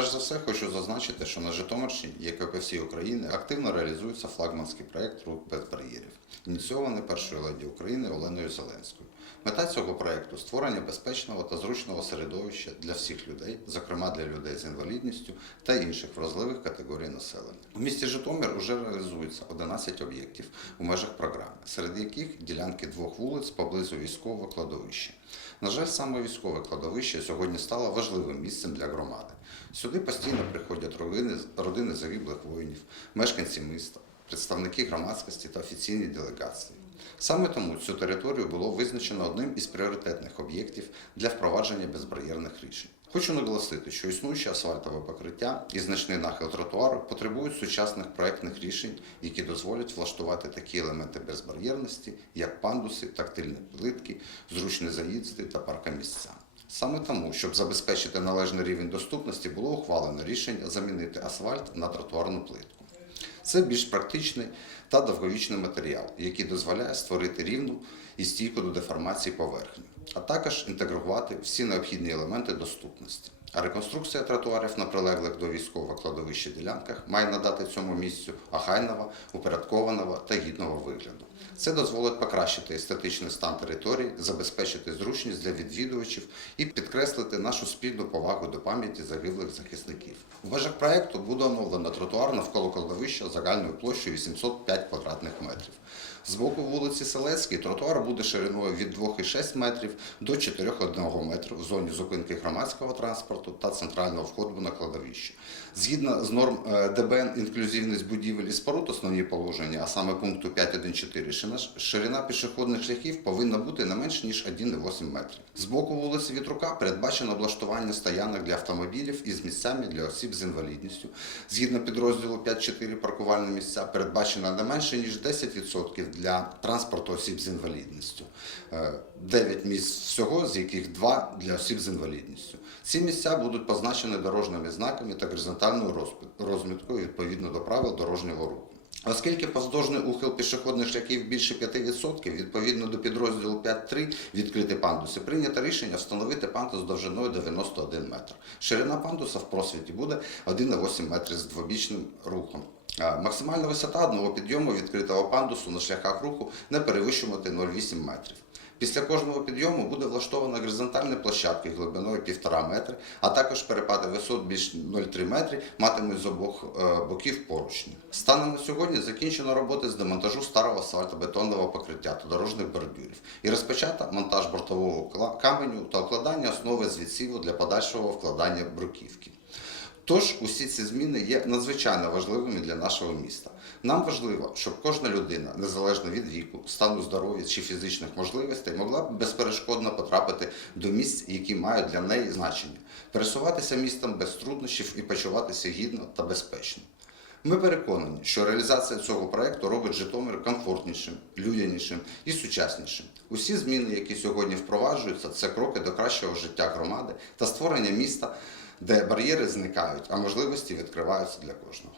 Перш за все, хочу зазначити, що на Житомирщині, як і по всій Україні, активно реалізується флагманський проект Рух без бар'єрів, ініційований першою леді України Оленою Зеленською. Мета цього проекту створення безпечного та зручного середовища для всіх людей, зокрема для людей з інвалідністю та інших вразливих категорій населення. У місті Житомир вже реалізується 11 об'єктів у межах програми, серед яких ділянки двох вулиць поблизу військового кладовища. На жаль, саме військове кладовище сьогодні стало важливим місцем для громади. Сюди постійно приходять родини, родини загиблих воїнів, мешканці міста, представники громадськості та офіційні делегації. Саме тому цю територію було визначено одним із пріоритетних об'єктів для впровадження безбар'єрних рішень. Хочу наголосити, що існуюче асфальтове покриття і значний нахил тротуару потребують сучасних проектних рішень, які дозволять влаштувати такі елементи безбар'єрності, як пандуси, тактильні плитки, зручні заїзди та паркомісця. Саме тому, щоб забезпечити належний рівень доступності, було ухвалено рішення замінити асфальт на тротуарну плитку. Це більш практичний та довговічний матеріал, який дозволяє створити рівну і стійку до деформації поверхню, а також інтегрувати всі необхідні елементи доступності. А реконструкція тротуарів на прилеглих до військового кладовища ділянках має надати цьому місцю охайного, упорядкованого та гідного вигляду. Це дозволить покращити естетичний стан території, забезпечити зручність для відвідувачів і підкреслити нашу спільну повагу до пам'яті загиблих захисників. У межах проекту буде оновлено тротуар навколо кладовища загальною площею 805 квадратних метрів. З боку вулиці Селецькій тротуар буде шириною від 2,6 метрів до 4,1 метру в зоні зупинки громадського транспорту та центрального входу на кладовище. Згідно з норм е, ДБН інклюзивність будівель і споруд основні положення, а саме пункту 5.1.4, ширина пішохідних шляхів повинна бути не менш ніж 1,8 метрів. З боку вулиці Вітрука передбачено облаштування стоянок для автомобілів із місцями для осіб з інвалідністю. Згідно підрозділу 5.4 паркувальні місця передбачено не менше ніж 10% для транспорту осіб з інвалідністю. Е, 9 місць всього, з яких 2 для осіб з інвалідністю. Ці місця будуть позначені дорожніми знаками та горизонтальною розміткою відповідно до правил дорожнього руху. Оскільки поздовжний ухил пішохідних шляхів більше 5%, відповідно до підрозділу 5.3 відкриті пандуси, прийнято рішення встановити пандус довжиною 91 метр. Ширина пандуса в просвіті буде 1,8 метри з двобічним рухом. Максимальна висота одного підйому відкритого пандусу на шляхах руху не перевищувати 0,8 метрів. Після кожного підйому буде влаштована горизонтальні площадки глибиною 1,5 метри, а також перепади висот більш 0,3 метри матимуть з обох е, боків поручні. Станом на сьогодні закінчено роботи з демонтажу старого асфальтобетонного покриття та дорожніх бордюрів і розпочато монтаж бортового каменю та укладання основи з відсіву для подальшого вкладання бруківки. Тож усі ці зміни є надзвичайно важливими для нашого міста. Нам важливо, щоб кожна людина, незалежно від віку, стану здоров'я чи фізичних можливостей, могла б безперешкодно потрапити до місць, які мають для неї значення, пересуватися містом без труднощів і почуватися гідно та безпечно. Ми переконані, що реалізація цього проекту робить Житомир комфортнішим, людянішим і сучаснішим. Усі зміни, які сьогодні впроваджуються, це кроки до кращого життя громади та створення міста, де бар'єри зникають, а можливості відкриваються для кожного.